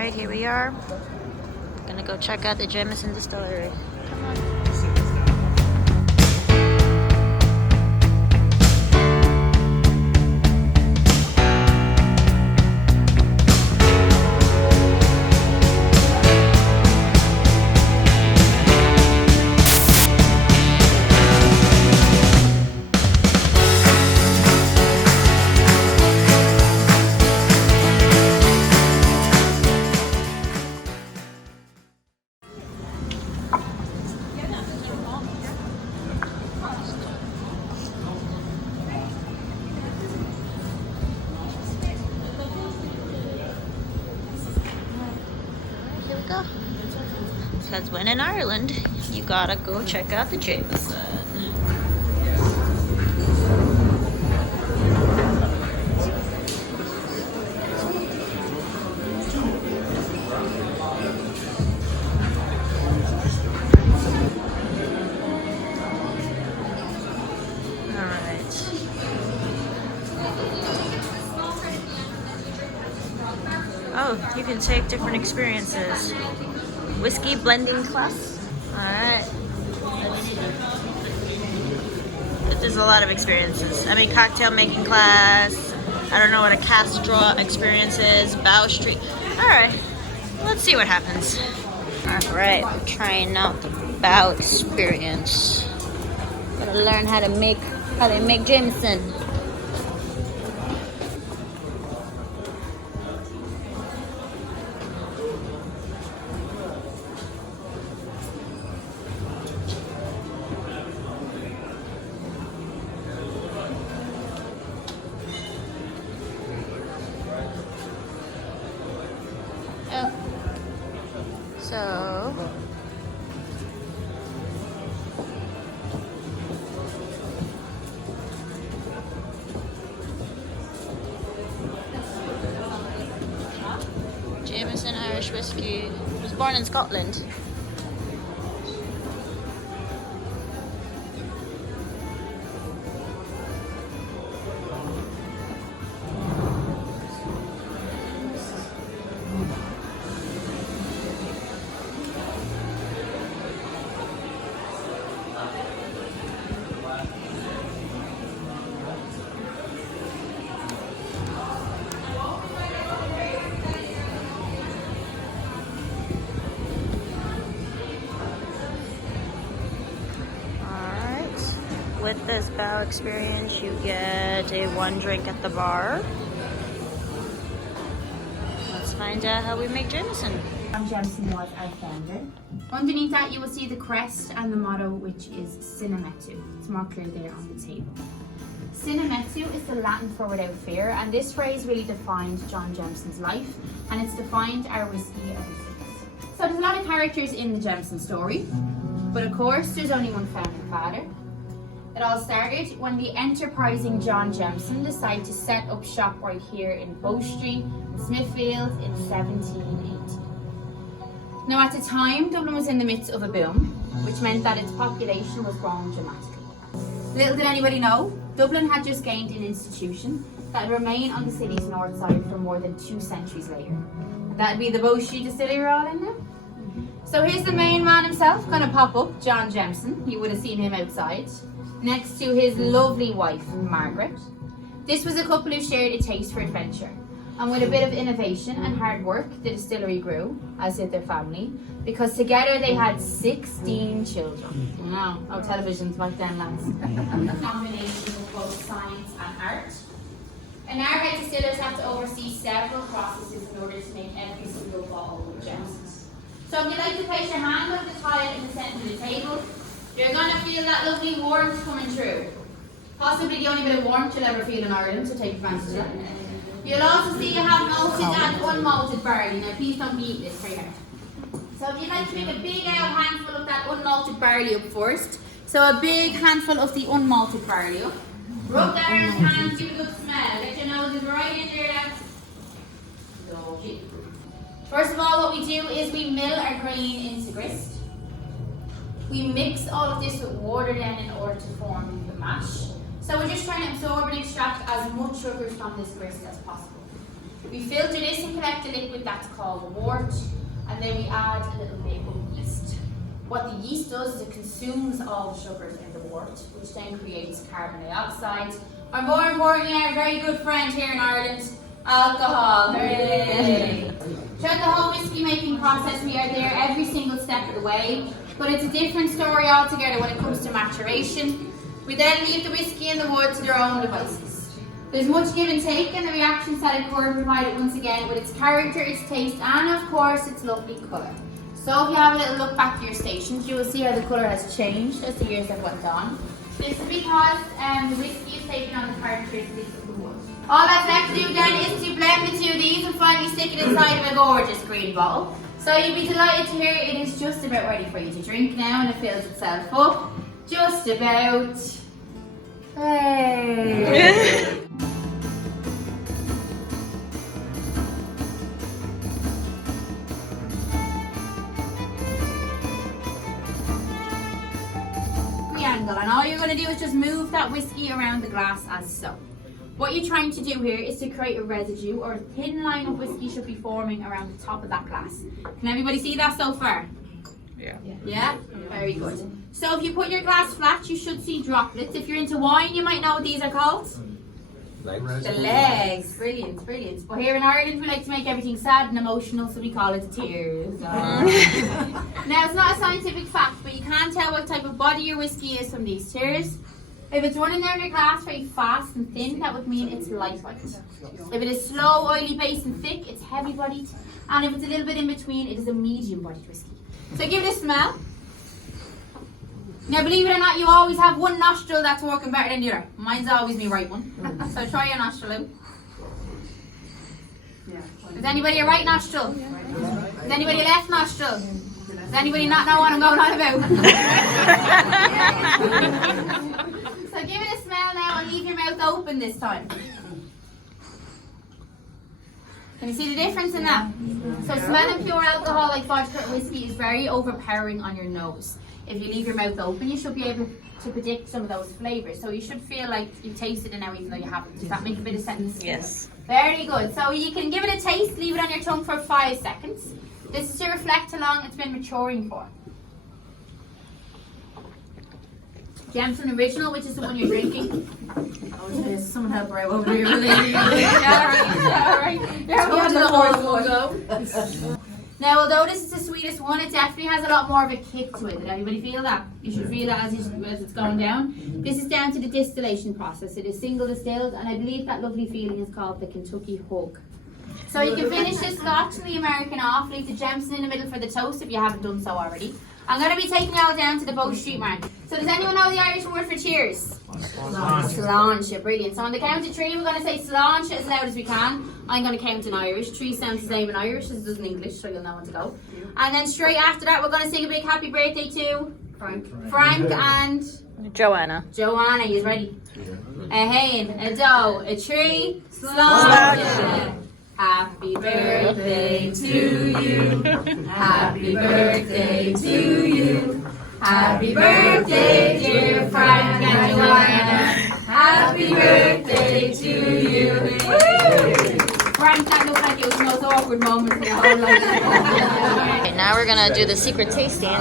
Alright, here we are. Gonna go check out the Jameson Distillery. Come on. Because when in Ireland, you gotta go check out the Jameson. Alright. Oh, you can take different experiences. Whiskey blending class. Alright. There's a lot of experiences. I mean, cocktail making class. I don't know what a cask draw experience is. Bow Street. Alright. Let's see what happens. Alright, we're trying out the bow experience. Gotta learn how they make Jameson. So Jameson Irish whiskey was born in Scotland. With this bow experience, you get a one drink at the bar. Let's find out how we make Jameson. Jameson was our founder. Underneath that, you will see the crest and the motto, which is Sine Metu. It's more clear there on the table. Sine Metu is the Latin for without fear, and this phrase really defined John Jameson's life, and it's defined our whiskey ever since. So there's a lot of characters in the Jameson story, but of course, there's only one founding father. It all started when the enterprising John Jameson decided to set up shop right here in Bow Street, in Smithfield, in 1780. Now at the time, Dublin was in the midst of a boom, which meant that its population was growing dramatically. Little did anybody know, Dublin had just gained an institution that would remain on the city's north side for more than 2 centuries later. That would be the Bow Street Distillery we're all in now. So here's the main man himself, gonna pop up, John Jameson. You would have seen him outside, next to his lovely wife, Margaret. This was a couple who shared a taste for adventure. And with a bit of innovation and hard work, the distillery grew, as did their family, because together they had 16 children. Wow, no televisions back then, lads. A combination of both science and art. And our head distillers have to oversee several processes in order to make every single bottle of Jameson's. So if you'd like to place your hand on the tile in the centre of the table, you're going to feel that lovely warmth coming through. Possibly the only bit of warmth you'll ever feel in Ireland, so take advantage of that. You'll also see you have malted and unmalted barley. Now please don't beat this very hard. So if you'd like to make a big handful of that unmalted barley up first. So a big handful of the unmalted barley up. Rub that in your hands, give it a good smell. Get your noses right in there. Lovely. First of all, what we do is we mill our grain into grist. We mix all of this with water then in order to form the mash. So we're just trying to absorb and extract as much sugars from this grist as possible. We filter this and collect a liquid that's called wort, and then we add a little bit of yeast. What the yeast does is it consumes all the sugars in the wort, which then creates carbon dioxide. Or more importantly, our very good friend here in Ireland, alcohol. Hooray! Throughout the whole whiskey making process, we are there every single step of the way, but it's a different story altogether when it comes to maturation. We then leave the whiskey and the wood to their own devices. There's much give and take, and the reactions that occur provide it once again with its character, its taste, and of course its lovely colour. So if you have a little look back to your stations, you will see how the colour has changed as the years have went on. This is because the whiskey is taking on the characteristics of the wood. All that's left to do then is to blend the two of these and finally stick it inside of a gorgeous green bottle. So you'll be delighted to hear it is just about ready for you to drink now, and it fills itself up. Just about. Hey! Angle, and all you're going to do is just move that whiskey around the glass as so. What you're trying to do here is to create a residue, or a thin line of whiskey should be forming around the top of that glass. Can everybody see that so far? Yeah. Yeah? Very good. So if you put your glass flat, you should see droplets. If you're into wine, you might know what these are called. Legs. The legs. Brilliant, brilliant. But here in Ireland, we like to make everything sad and emotional, so we call it tears. Now, it's not a scientific fact, but you can tell what type of body your whiskey is from these tears. If it's running down your glass very fast and thin, that would mean it's light bodied. If it is slow, oily base and thick, it's heavy bodied. And if it's a little bit in between, it is a medium bodied whiskey. So give it a smell. Now, believe it or not, you always have one nostril that's working better than the other. Mine's always my right one. So try your nostril out. Is anybody a right nostril? Is anybody a left nostril? Does anybody not know what I'm going on about? So give it a smell now and leave your mouth open this time. Can you see the difference in that? So smelling pure alcohol like vodka or whiskey is very overpowering on your nose. If you leave your mouth open, you should be able to predict some of those flavours. So you should feel like you've tasted it now even though you haven't. Does that make a bit of sense? Yes. Very good. So you can give it a taste, leave it on your tongue for 5 seconds. This is to reflect how long it's been maturing for. Jameson Original, which is the one you're drinking. Oh, there's someone help her out over here. Now, although this is the sweetest one, it definitely has a lot more of a kick to it. Did anybody feel that? You should feel that as it's going down. This is down to the distillation process. It is single distilled, and I believe that lovely feeling is called the Kentucky Hug. So you can finish this Scotch and the American off, leave the Jameson in the middle for the toast if you haven't done so already. I'm going to be taking you all down to the Bow Street Market. So does anyone know the Irish word for cheers? Sláinte. Brilliant. So on the count of 3, we're going to say sláinte as loud as we can. I'm going to count in Irish. 3 sounds the same in Irish as it does in English, so you'll know when to go. And then straight after that, we're going to sing a big happy birthday to Frank and Joanna. Joanna. You ready? A hen, a doe, a tree, sláinte. Happy birthday to you. Happy birthday to you. Happy birthday, dear Frank and Joanna. Happy birthday to you. Woo! Frank, that looked like it was the most awkward moment in your whole life. Okay, now we're gonna do the secret tasting.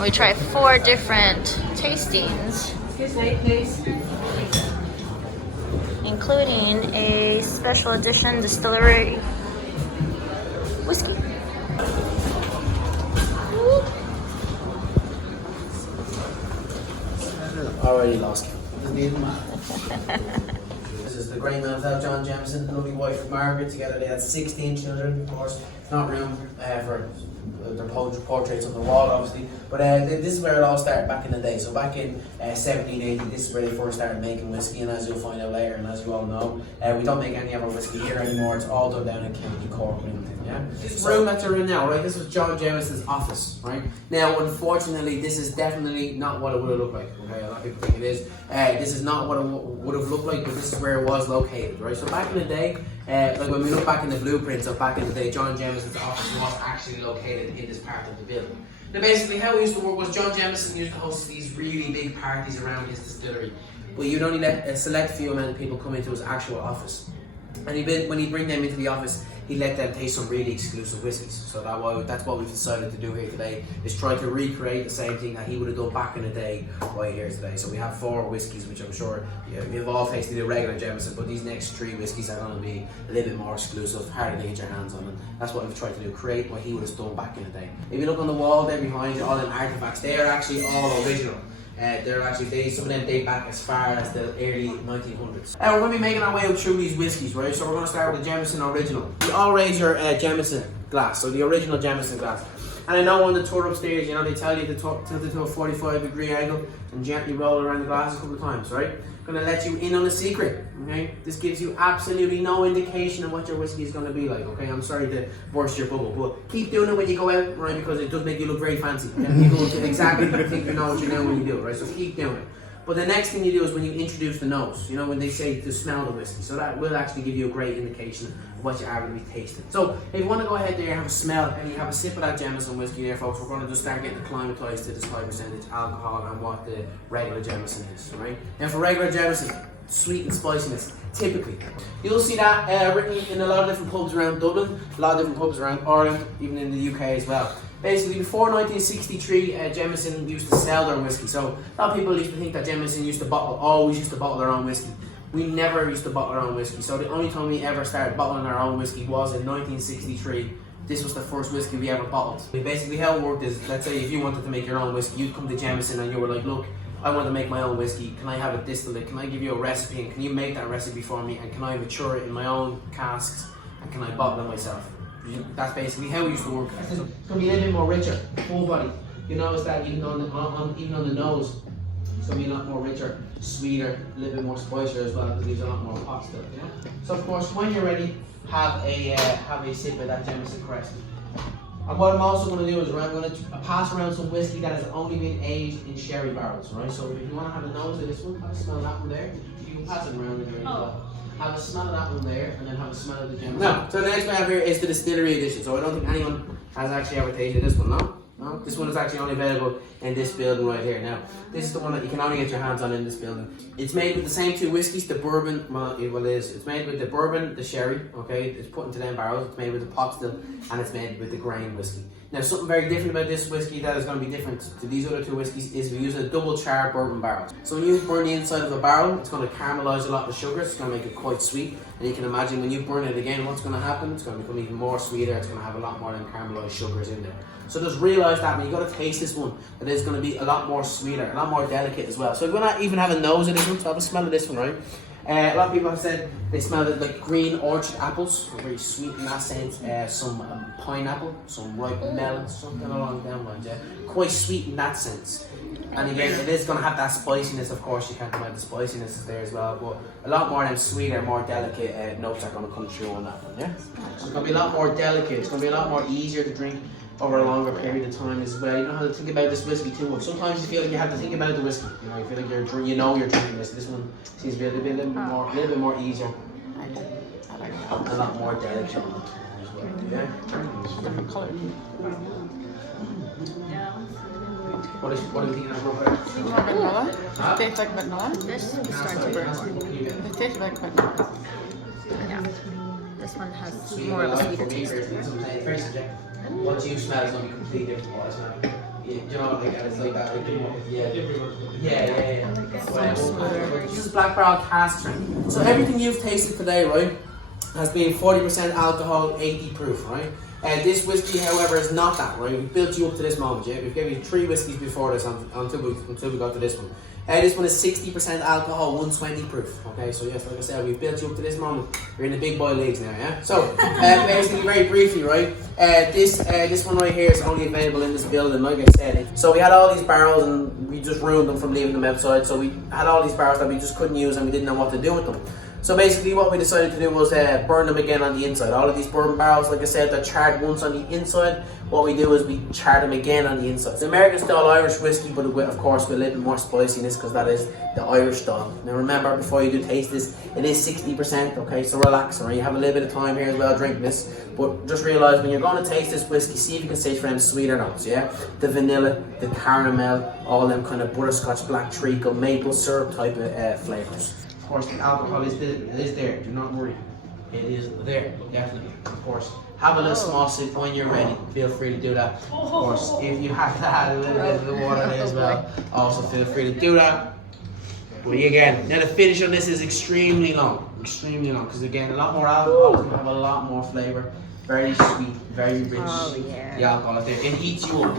We try 4 different tastings, including a special edition distillery whiskey. Already lost count. This is the great man without John Jameson, lovely wife Margaret. Together they had 16 children, of course. It's not room for their portraits on the wall, obviously. But this is where it all started back in the day. So back in 1780, this is where they first started making whiskey. And as you'll find out later, and as you all know, we don't make any of our whiskey here anymore. It's all done down in County Cork. Yeah? This room that you're in now, right? This was John Jameson's office, right? Now, unfortunately, this is definitely not what it would have looked like. Okay, a lot of people think it is. This is not what it would have looked like, but this is where it was located, right? So back in the day, like when we look back in the blueprints of back in the day, John Jameson's office was actually located in this part of the building. Now, basically, how it used to work was John Jameson used to host these really big parties around his distillery, but you'd only let a select few amount of people come into his actual office. And when he bring them into the office, he let them taste some really exclusive whiskies. So that's what we've decided to do here today, is try to recreate the same thing that he would have done back in the day right here today. So we have 4 whiskies, which I'm sure you've all tasted the regular Jameson, but these next 3 whiskies are going to be a little bit more exclusive, harder to get your hands on, and that's what we've tried to do, create what he would have done back in the day. If you look on the wall there behind you, all them artifacts, they are actually all original. Some of them date back as far as the early 1900s. We're going to be making our way through these whiskies, right? So we're going to start with the Jameson Original. You all raise your Jameson glass, so the original Jameson glass. And I know on the tour upstairs, they tell you to tilt it to a 45-degree angle and gently roll around the glass a couple of times, right? Going to let you in on a secret, okay? This gives you absolutely no indication of what your whiskey is going to be like, okay? I'm sorry to burst your bubble, but keep doing it when you go out, right? Because it does make you look very fancy. And people will exactly think you know what you're doing when you do it, right? So keep doing it. But the next thing you do is when you introduce the nose, when they say to smell the whiskey. So that will actually give you a great indication of what you are going to be tasting. So if you want to go ahead there and have a smell and you have a sip of that Jameson whiskey there, folks, we're going to just start getting acclimatized to this high percentage alcohol and what the regular Jameson is, right? Now for regular Jameson, sweet and spiciness, typically. You'll see that written in a lot of different pubs around Dublin, a lot of different pubs around Ireland, even in the UK as well. Basically, before 1963, Jameson used to sell their whiskey. So a lot of people used to think that Jameson always used to bottle their own whiskey. We never used to bottle our own whiskey. So the only time we ever started bottling our own whiskey was in 1963. This was the first whiskey we ever bottled. Basically, how it worked is, let's say if you wanted to make your own whiskey, you'd come to Jameson and you were like, look, I want to make my own whiskey. Can I have it distilled? Can I give you a recipe? And can you make that recipe for me? And can I mature it in my own casks? And can I bottle it myself? That's basically how it used to work. It's going to be a little bit more richer, full body. You notice that even on the nose, it's going to be a lot more richer, sweeter, a little bit more spicier as well, because there's a lot more pop still. So of course, when you're ready, have a sip of that Jameson Crest. And what I'm also going to do is I'm going to pass around some whiskey that has only been aged in sherry barrels, right? So if you want to have a nose of this one, have a smell of that one there. You can pass it around and drink it. Have a smell of that one there, and then have a smell of the Jameson. No, so the next one I have here is the distillery edition. So I don't think anyone has actually ever tasted this one, no? No? This one is actually only available in this building right here. Now, this is the one that you can only get your hands on in this building. It's made with the same 2 whiskies, the bourbon, it's made with the bourbon, the sherry, okay? It's put into them barrels, it's made with the pot still, and it's made with the grain whiskey. Now, something very different about this whiskey that is going to be different to these other 2 whiskies is we use a double charred bourbon barrel. So when you burn the inside of the barrel, it's going to caramelize a lot of the sugar, it's going to make it quite sweet. And you can imagine when you burn it again, what's going to happen? It's going to become even more sweeter, it's going to have a lot more than caramelized sugars in there. So just realise that when you got to taste this one, that it's going to be a lot more sweeter, a lot more delicate as well. So if you want to even have a nose of this one, so have a smell of this one, right? A lot of people have said they smell it like green orchard apples, very sweet in that sense. Some pineapple, some ripe melon, something along them lines. Yeah, quite sweet in that sense. And again, it is going to have that spiciness. Of course, you can't deny the spiciness is there as well. But a lot more of them sweeter, more delicate notes are going to come through on that one. Yeah, so it's going to be a lot more delicate. It's going to be a lot more easier to drink over a longer period of time as well. You don't have to think about this whiskey too much. Sometimes you feel like you have to think about the whiskey. You feel like you're drinking this. This one seems to be a little bit more easier. A lot more delicate as well. Yeah. Different colour. What are you thinking of real quick? Vanilla. It tastes like vanilla. This is Starting to burn. It tastes like vanilla. yeah. This one has Sweet more of a vanilla sweeter for me, taste. it's very subjective. What you smell is going to be completely different from what I smell. You know, like it's like that. Yeah. This is Black Barrel Cask Strength. So everything you've tasted today, right, has been 40% alcohol, 80 proof, right? This whiskey, however, is not that, right? We've built you up to this moment, yeah? We've given you 3 whiskeys before this until we got to this one. This one is 60% alcohol, 120 proof. Okay, so yes, like I said, we've built you up to this moment. We're in the big boy leagues now, yeah? So, basically, very briefly, right? This one right here is only available in this building, like I said. So we had all these barrels and we just ruined them from leaving them outside. So we had all these barrels that we just couldn't use and we didn't know what to do with them. So basically what we decided to do was burn them again on the inside. All of these bourbon barrels, like I said, they're charred once on the inside. What we do is we char them again on the inside. It's American style Irish whiskey, but of course with a little bit more spiciness because that is the Irish style. Now remember, before you do taste this, it is 60%, okay? So relax, alright? You have a little bit of time here as well drinking this. But just realise when you're going to taste this whiskey, see if you can taste for them sweeter notes, yeah? The vanilla, the caramel, all them kind of butterscotch, black treacle, maple syrup type of flavours. Of course, the alcohol is there, do not worry. It is there, definitely, of course. Have a little small sip when you're ready. Feel free to do that. Of course, if you have to add a little bit of the water in as well, also feel free to do that. But again, now the finish on this is extremely long, because again, a lot more alcohol, can have a lot more flavor. Very sweet, very rich. Oh, yeah. The alcohol there. It heats you up.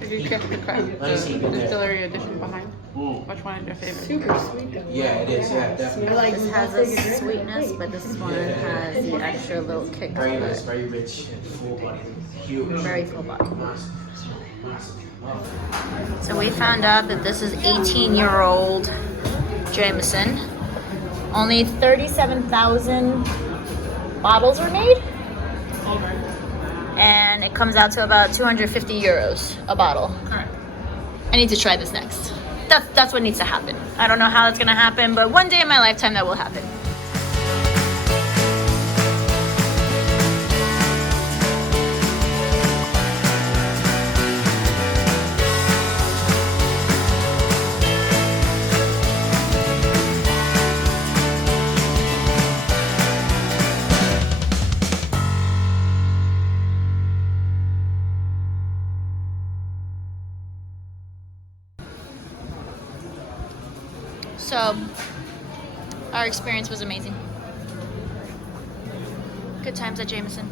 Did you check the distillery edition behind? Which one is your favorite? Super sweet though. Yeah, it is. Yeah, definitely. This has a sweetness, but this one has the extra little kick. Very nice, very rich, full body, huge. Very full body. Massive, massive. So we found out that this is 18-year-old Jameson. Only 37,000 bottles were made. And it comes out to about 250 euros a bottle. Correct. I need to try this next. That's what needs to happen. I don't know how that's gonna happen, but one day in my lifetime that will happen. So, our experience was amazing. Good times at Jameson.